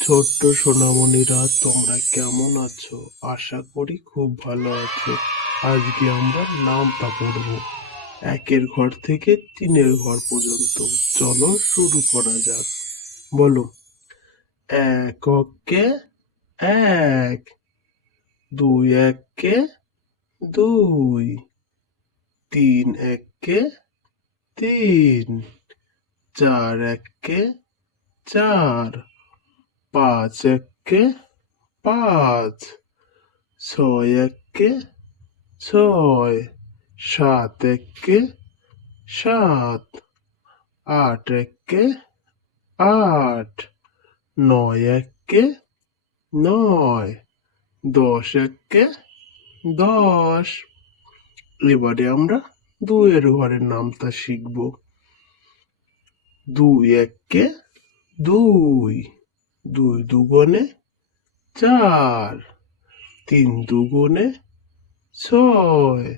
ছোট্ট সোনামণিরা, তোমরা কেমন আছো? আশা করি খুব ভালো আছো। আজকে আমরা নামতা পড়বো, একের ঘর থেকে তিনের ঘর পর্যন্ত। চলো শুরু করা যাক। বলো। এককে এক, দুই এককে দুই, তিন এককে তিন, চার এককে চার, পাঁচ এককে পাঁচ, ছয় এককে ছয়, সাত এককে সাত, আট এককে আট, নয় এককে নয়, দশ এককে দশ। এবারে আমরা দুইয়ের ঘরের নামটা শিখব। দুই এককে দুই, দুই দুগুণে চার, তিন দুগুণে ছয়,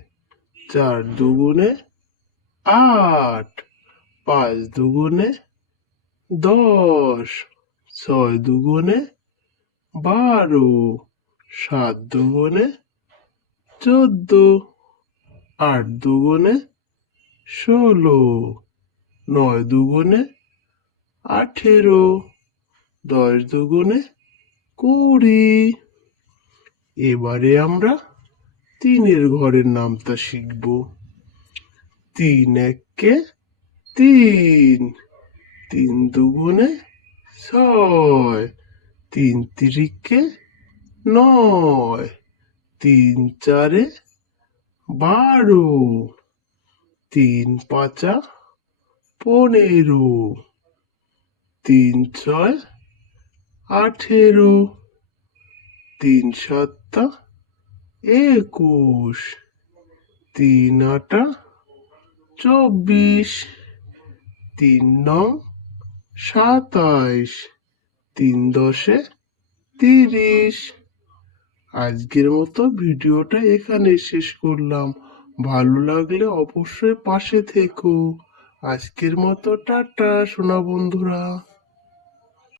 চার দুগুণে আট, পাঁচ দুগুণে দশ, ছয় দুগুণে 12, সাত দুগুণে 14, আট দুগুণে 16, নয় দুগুণে 18, দশ দুগুণে 20। এবারে আমরা তিনের ঘরের নামটা শিখব। তিন এককে তিন, তিন দুগুণে ছয়, তিন তিরিকে নয়, তিন চারে 12, তিন পাঁচা 15, তিন ছয় 18, তিন সাতটা 21, তিন আটা 24, তিন নং 27, তিন দশে 30। আজকের মতো ভিডিওটা এখানে শেষ করলাম। ভালো লাগলে অবশ্যই পাশে থেকো। আজকের মতো টাটা সোনা বন্ধুরা।